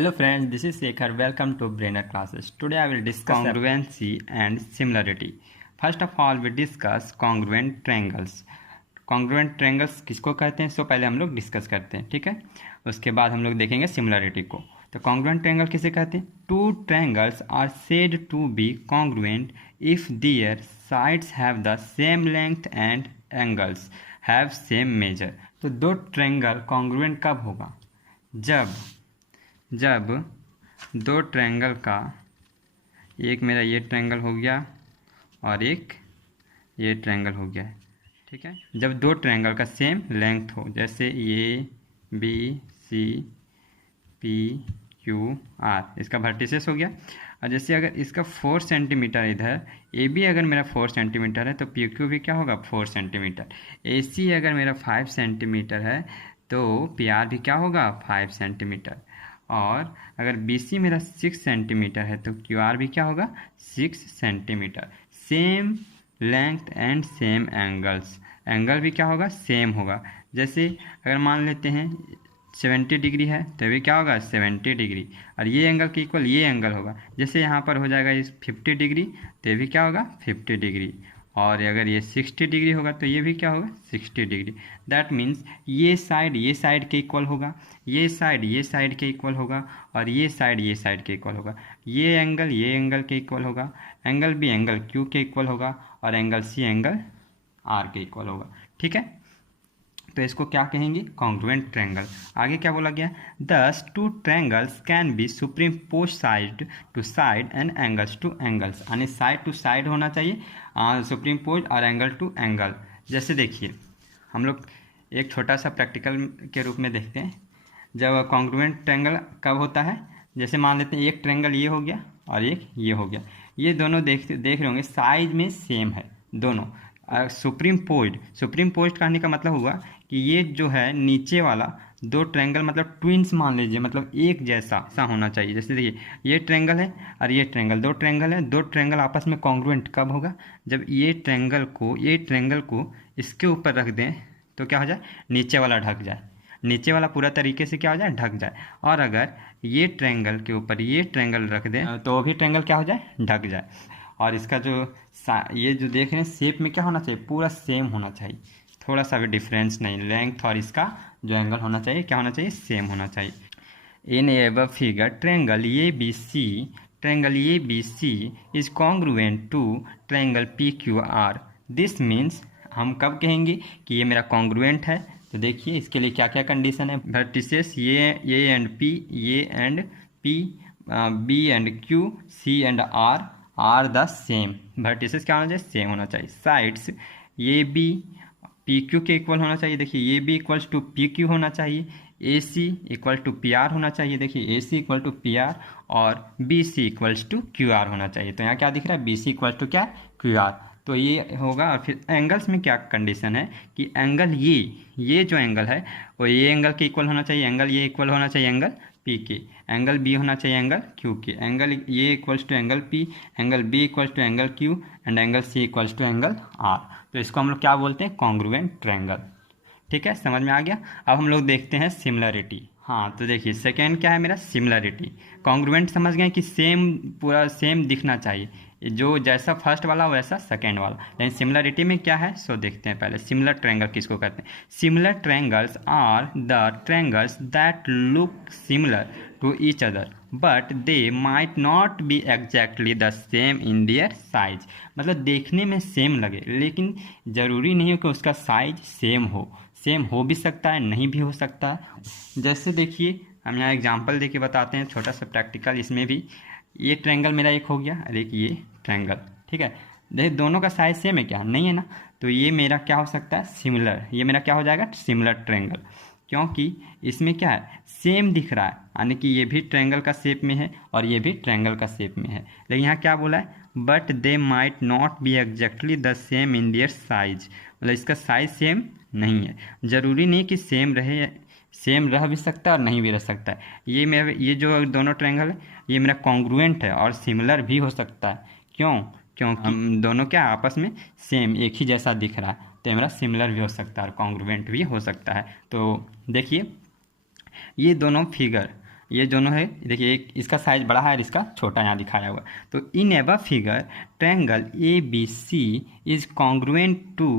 Hello friends, this is Sekhar. Welcome to Brainer classes. Today I will discuss congruency and similarity. First of all, we discuss congruent triangles. Congruent triangles किसको कहते हैं, सो पहले हम लोग discuss करते हैं, ठीक है। उसके बाद हम लोग देखेंगे सिमिलरिटी को। तो कॉन्ग्रुएंट ट्रायंगल किसे कहते हैं? Two triangles are said to be congruent if their sides have the same length and angles have same measure. तो दो ट्रायंगल कॉन्ग्रुएंट कब होगा? जब दो ट्रायंगल का, एक मेरा ये ट्रायंगल हो गया और एक ये ट्रायंगल हो गया है, ठीक है। जब दो ट्रायंगल का सेम लेंथ हो, जैसे ये B C P Q R, इसका वर्टिसेस हो गया। और जैसे अगर इसका 4 सेंटीमीटर इधर, ए बी अगर मेरा 4 सेंटीमीटर है तो पी क्यू भी क्या होगा? 4 सेंटीमीटर। ए सी अगर मेरा 5 सेंटीमीटर है तो पी आर भी क्या होगा? 5 सेंटीमीटर। और अगर बी सी मेरा 6 सेंटीमीटर है तो क्यू आर भी क्या होगा? 6 centimetre. Same length and same angles, angle भी क्या होगा? सेम होगा। जैसे अगर मान लेते हैं 70 डिग्री है तो भी क्या होगा? 70 डिग्री। और ये एंगल के इक्वल ये एंगल होगा। जैसे यहाँ पर हो जाएगा इस 50 डिग्री तो ये भी क्या होगा? 50 डिग्री। और अगर ये 60 डिग्री होगा तो ये भी क्या होगा? 60 डिग्री। दैट मीन्स ये साइड के इक्वल होगा, ये साइड के इक्वल होगा, और ये साइड के इक्वल होगा। ये एंगल के इक्वल होगा, एंगल बी एंगल क्यू के इक्वल होगा, और एंगल सी एंगल आर के इक्वल होगा, ठीक है। तो इसको क्या कहेंगे? Congruent triangle. आगे क्या बोला गया? Thus two triangles can be superimpose side to side and angles to angles, यानी साइड टू साइड होना चाहिए सुपरइम्पोज, और एंगल टू एंगल। जैसे देखिए हम लोग एक छोटा सा प्रैक्टिकल के रूप में देखते हैं। जब कॉन्ग्रुएंट ट्रायंगल कब होता है? जैसे मान लेते हैं एक ट्रायंगल ये हो गया और एक ये हो गया, ये दोनों देख रहे होंगे साइज में सेम है दोनों। सुपरइम्पोज्ड कहने का मतलब हुआ कि ये जो है नीचे वाला दो ट्रायंगल मतलब ट्विन्स मान लीजिए, मतलब एक जैसा सा होना चाहिए। जैसे देखिए ये ट्रायंगल है और ये ट्रायंगल, दो ट्रायंगल है, दो ट्रायंगल आपस में कॉन्ग्रुएंट कब होगा? जब ये ट्रायंगल को इसके ऊपर रख दें तो क्या हो जाए? नीचे वाला ढक जाए, नीचे वाला पूरा तरीके से क्या हो जाए? ढक जाए। और अगर ये ट्रायंगल के ऊपर ये ट्रायंगल रख दें तो वो भी ट्रायंगल क्या हो जाए? ढक जाए। और इसका जो ये जो देख रहे हैं शेप में क्या होना चाहिए? पूरा सेम होना चाहिए, थोड़ा सा भी डिफरेंस नहीं। लेंथ और इसका जो एंगल होना चाहिए क्या होना चाहिए? सेम होना चाहिए। In above figure triangle A B C is congruent to triangle P Q R. This means हम कब कहेंगे कि ये मेरा कॉन्ग्रुएंट है? तो देखिए इसके लिए क्या क्या कंडीशन है। Vertices A and P, A and P, B and Q, C and R the same. Vertices क्या होना चाहिए? सेम होना चाहिए। Sides A B P Q के इक्वल होना चाहिए। देखिए A B equals to P Q होना चाहिए, A C equal to P R होना चाहिए। देखिए A C equal to P R और B C equals to Q R होना चाहिए। तो यहाँ क्या दिख रहा है? बी सी इक्वल टू क्या? Q R. तो ये होगा। और फिर एंगल्स में क्या कंडीशन है कि एंगल ये जो एंगल है वो ये एंगल के इक्वल होना चाहिए, एंगल ये इक्वल होना चाहिए एंगल पी के, एंगल बी होना चाहिए एंगल क्यू के, angle A equals to angle P, angle B equals to angle Q, and angle C equals to angle R. तो इसको हम लोग क्या बोलते हैं? कॉन्ग्रुएंट ट्रायंगल, ठीक है। समझ में आ गया। अब हम लोग देखते हैं सिमिलरिटी। हाँ तो देखिए सेकेंड क्या है मेरा? सिमिलरिटी। कॉन्ग्रुएंट समझ गए कि सेम, पूरा सेम दिखना चाहिए, जो जैसा फर्स्ट वाला वैसा सेकेंड वाला। लेकिन सिमिलरिटी में क्या है सो देखते हैं पहले। सिमिलर ट्रायंगल किसको कहते हैं? Similar triangles are the triangles that look similar to each other but they might not be exactly the same in their size. मतलब देखने में सेम लगे लेकिन ज़रूरी नहीं हो कि उसका साइज सेम हो। सेम हो भी सकता है, नहीं भी हो सकता है। जैसे देखिए हम यहाँ एग्जांपल देके बताते हैं, छोटा सा प्रैक्टिकल। इसमें भी ये ट्रायंगल मेरा एक हो गया और एक ये ट्रायंगल, ठीक है। देखिए दोनों का साइज सेम है क्या? नहीं है ना। तो ये मेरा क्या हो सकता है? सिमिलर। ये मेरा क्या हो जाएगा? सिमिलर ट्रायंगल, क्योंकि इसमें क्या है? सेम दिख रहा है, यानी कि ये भी ट्रायंगल का शेप में है और ये भी ट्रायंगल का शेप में है। लेकिन यहाँ क्या बोला है? But they might not be exactly the same in their size. मतलब इसका साइज सेम नहीं है। ज़रूरी नहीं कि सेम रहे, सेम रह भी सकता है और नहीं भी रह सकता है। ये जो दोनों ट्रायंगल है ये मेरा कॉन्ग्रुएंट है और सिमिलर भी हो सकता है। क्यों? क्योंकि हम दोनों क्या आपस में सेम एक ही जैसा दिख रहा है, तो मेरा सिमिलर भी हो सकता है और कॉन्ग्रुएंट भी हो सकता है। तो देखिए ये दोनों फिगर ये दोनों है, देखिए एक इसका साइज बड़ा है और इसका छोटा यहाँ दिखाया हुआ। तो in above figure triangle A B C is congruent to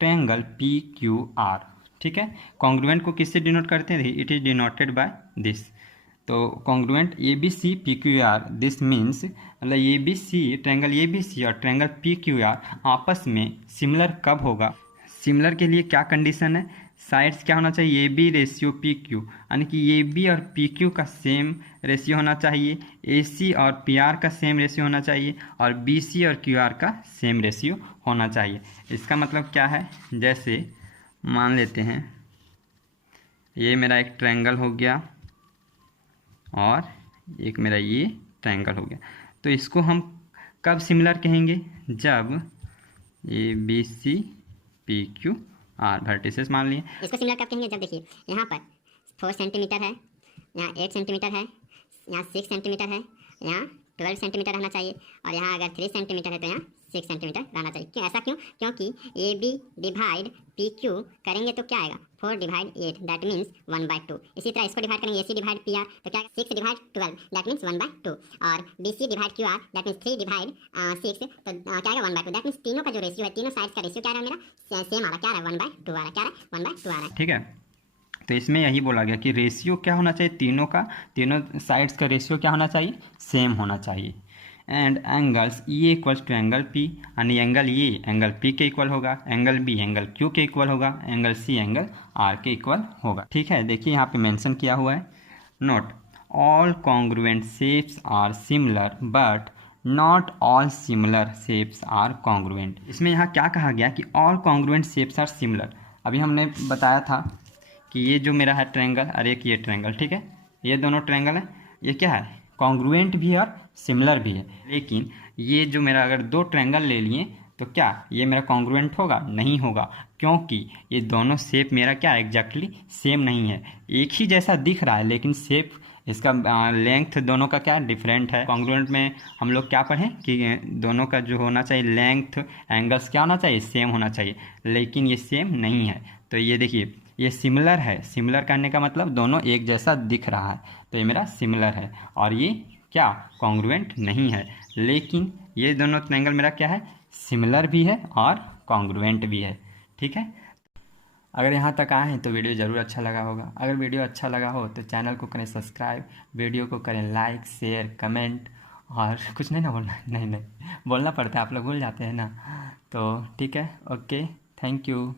triangle P Q R. ठीक है, कॉन्ग्रुएंट को किससे डिनोट करते हैं? It is denoted by this. तो congruent A B C P Q R, this means मतलब A B C, triangle A B C और triangle P Q are आपस में सिमिलर कब होगा? सिमिलर के लिए क्या कंडीशन है? साइड्स क्या होना चाहिए? A B ratio P Q, यानी कि ए बी और पी क्यू का सेम रेशियो होना चाहिए, ए सी और पी आर का सेम रेशियो होना चाहिए, और बी सी और क्यू आर का सेम रेशियो होना चाहिए। इसका मतलब क्या है? जैसे मान लेते हैं ये मेरा एक ट्रायंगल हो गया और एक मेरा ये ट्रायंगल हो गया, तो इसको हम कब सिमिलर कहेंगे? जब A B C P Q R vertices मान लिए। इसको सिमिलर कब कहेंगे? जब देखिए यहाँ पर 4 सेंटीमीटर है, यहाँ 8 सेंटीमीटर है, यहाँ 6 सेंटीमीटर है, यहाँ 12 सेंटीमीटर रहना चाहिए, और यहाँ अगर 3 सेंटीमीटर है तो यहाँ 6 सेंटीमीटर रहना चाहिए। क्यों ऐसा क्यों? क्योंकि A B divide P Q करेंगे तो क्या आएगा? 4 डिवाइड 8, दैट मीन्स 1/2। इसी तरह इसको डिवाइड करेंगे, ए सी डिवाइड पी आर तो क्या आएगा? 6 डिवाइड 12, दैट मीन्स 1/2, और B C divide Q R that means 3 divide 6, तो क्या आएगा? 1/2। दैट मीन्स तीनों का जो रेशियो है, तीनों साइड का रेशियो क्या आ रहा है मेरा? सेम आ रहा है। क्या आ रहा है? 1/2 आ रहा है। क्या आ रहा है? 1/2 आ रहा है। ठीक है, तो इसमें यही बोला गया कि रेशियो क्या होना चाहिए? तीनों का, तीनों साइड्स का रेशियो क्या होना चाहिए? सेम होना चाहिए। And angles A equals to angle P, यानी एंगल ये एंगल पी के इक्वल होगा, एंगल बी एंगल क्यू के इक्वल होगा, एंगल सी एंगल आर के इक्वल होगा। ठीक है, देखिए यहाँ पे मेंशन किया हुआ है, note all congruent shapes are similar but not all similar shapes are congruent. इसमें यहाँ क्या कहा गया कि all congruent shapes are similar. अभी हमने बताया था कि ये जो मेरा है ट्रायंगल और एक ये ट्रायंगल, ठीक है, ये दोनों ट्रायंगल है, ये क्या है? कॉन्ग्रुएंट भी है और सिमिलर भी है। लेकिन ये जो मेरा अगर दो ट्रायंगल ले लिए तो क्या ये मेरा कॉन्ग्रुएंट होगा? नहीं होगा, क्योंकि ये दोनों शेप मेरा क्या एग्जैक्टली सेम नहीं है। एक ही जैसा दिख रहा है लेकिन शेप इसका लेंथ दोनों का क्या डिफरेंट है। कॉन्ग्रुएंट में हम लोग क्या पढ़ें कि दोनों का जो होना चाहिए लेंथ एंगल्स क्या होना चाहिए? सेम होना चाहिए, लेकिन ये सेम नहीं है। तो ये देखिए ये सिमिलर है, सिमिलर करने का मतलब दोनों एक जैसा दिख रहा है, तो ये मेरा सिमिलर है, और ये क्या कॉन्ग्रुएंट नहीं है। लेकिन ये दोनों ट्रायंगल मेरा क्या है? सिमिलर भी है और कॉन्ग्रुएंट भी है। ठीक है, अगर यहाँ तक आए हैं तो वीडियो ज़रूर अच्छा लगा होगा। अगर वीडियो अच्छा लगा हो तो चैनल को करें सब्सक्राइब, वीडियो को करें लाइक शेयर कमेंट, और कुछ नहीं ना बोलना? नहीं बोलना पड़ता है, आप लोग भूल जाते हैं ना। तो ठीक है, ओके, थैंक यू।